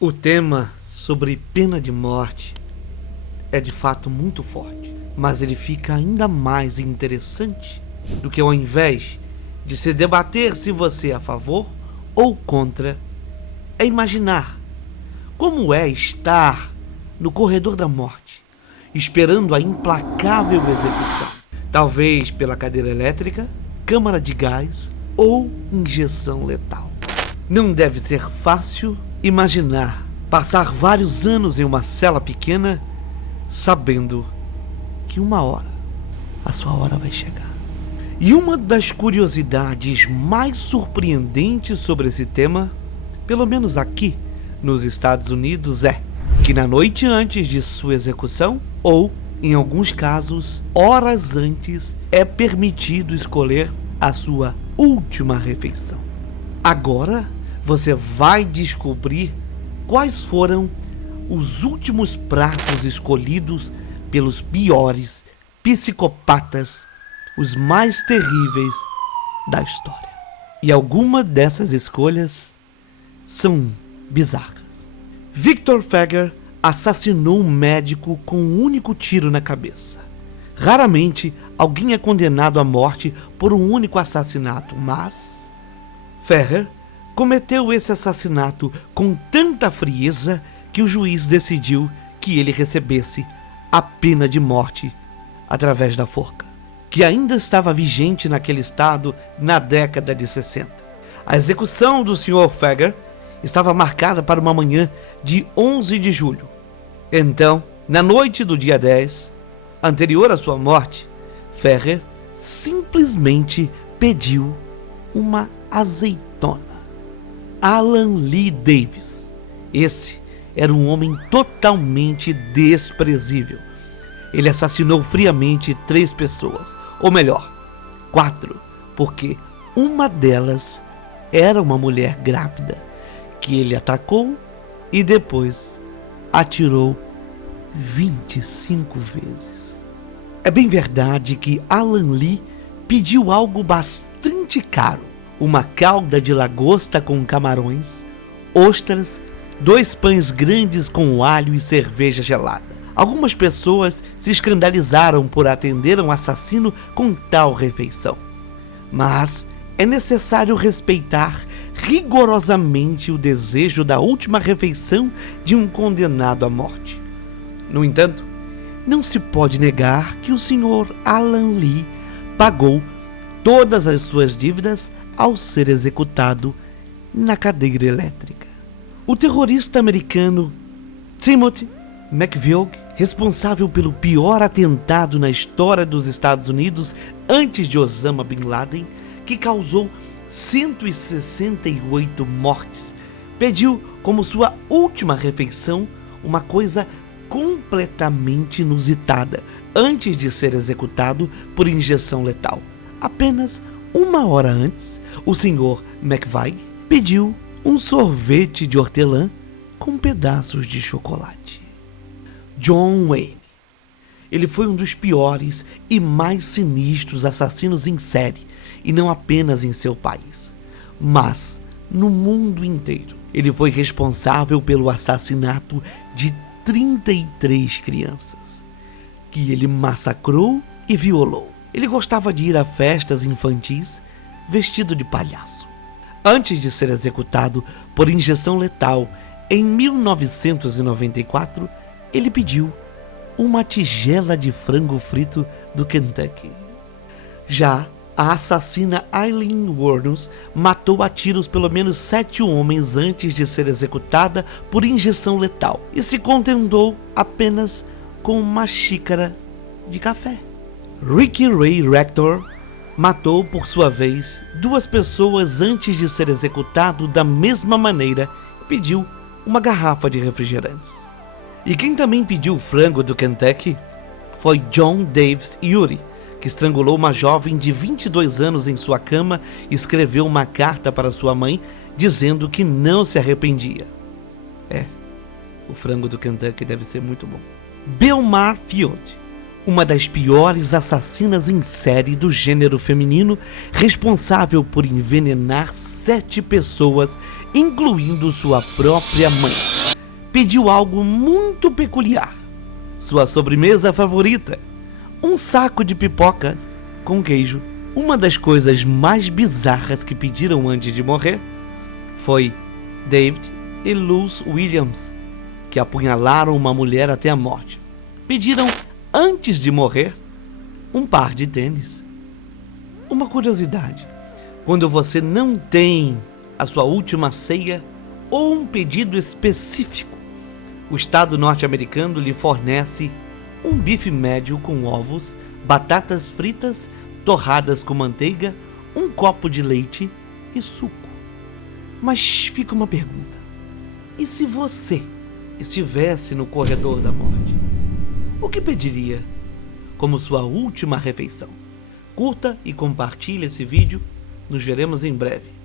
O tema sobre pena de morte é de fato muito forte, mas ele fica ainda mais interessante do que ao invés de se debater se você é a favor ou contra, é imaginar como é estar no corredor da morte, esperando a implacável execução, talvez pela cadeira elétrica, câmara de gás ou injeção letal. Não deve ser fácil imaginar passar vários anos em uma cela pequena, sabendo que uma hora, a sua hora vai chegar. E uma das curiosidades mais surpreendentes sobre esse tema, pelo menos aqui nos Estados Unidos, é que na noite antes de sua execução, ou, em alguns casos, horas antes, é permitido escolher a sua última refeição. Agora, você vai descobrir quais foram os últimos pratos escolhidos pelos piores psicopatas, os mais terríveis da história. E algumas dessas escolhas são bizarras. Victor Feguer assassinou um médico com um único tiro na cabeça. Raramente alguém é condenado à morte por um único assassinato, mas Feguer cometeu esse assassinato com tanta frieza que o juiz decidiu que ele recebesse a pena de morte através da forca, que ainda estava vigente naquele estado na década de 60. A execução do Sr. Feguer estava marcada para uma manhã de 11 de julho. Então, na noite do dia 10, anterior à sua morte, Feguer simplesmente pediu uma azeitona. Alan Lee Davis. Esse era um homem totalmente desprezível. Ele assassinou friamente 3 pessoas, ou melhor, 4, porque uma delas era uma mulher grávida, que ele atacou e depois atirou 25 vezes. É bem verdade que Alan Lee pediu algo bastante caro: uma calda de lagosta com camarões, ostras, 2 pães grandes com alho e cerveja gelada. Algumas pessoas se escandalizaram por atender um assassino com tal refeição. Mas é necessário respeitar rigorosamente o desejo da última refeição de um condenado à morte. No entanto, não se pode negar que o Sr. Alan Lee pagou todas as suas dívidas ao ser executado na cadeira elétrica. O terrorista americano Timothy McVeigh, responsável pelo pior atentado na história dos Estados Unidos antes de Osama Bin Laden, que causou 168 mortes, pediu como sua última refeição uma coisa completamente inusitada antes de ser executado por injeção letal. Apenas uma hora antes, o Sr. McVeigh pediu um sorvete de hortelã com pedaços de chocolate. John Wayne. Ele foi um dos piores e mais sinistros assassinos em série, e não apenas em seu país, mas no mundo inteiro. Ele foi responsável pelo assassinato de 33 crianças, que ele massacrou e violou. Ele gostava de ir a festas infantis vestido de palhaço. Antes de ser executado por injeção letal em 1994, ele pediu uma tigela de frango frito do Kentucky. Já a assassina Aileen Wuornos matou a tiros pelo menos 7 homens antes de ser executada por injeção letal e se contentou apenas com uma xícara de café. Ricky Ray Rector matou, por sua vez, 2 pessoas antes de ser executado da mesma maneira e pediu uma garrafa de refrigerantes. E quem também pediu o frango do Kentucky foi John Davis Urey, que estrangulou uma jovem de 22 anos em sua cama e escreveu uma carta para sua mãe dizendo que não se arrependia. O frango do Kentucky deve ser muito bom. Belmar Field, uma das piores assassinas em série do gênero feminino, responsável por envenenar 7 pessoas, incluindo sua própria mãe. pediu algo muito peculiar. Sua sobremesa favorita, um saco de pipocas com queijo. Uma das coisas mais bizarras que pediram antes de morrer foi David e Luz Williams, que apunhalaram uma mulher até a morte. Pediram, antes de morrer, um par de tênis. Uma curiosidade: quando você não tem a sua última ceia ou um pedido específico, o Estado norte-americano lhe fornece um bife médio com ovos, batatas fritas, torradas com manteiga, um copo de leite e suco. Mas fica uma pergunta: e se você estivesse no corredor da morte, o que pediria como sua última refeição? Curta e compartilhe esse vídeo. Nos veremos em breve.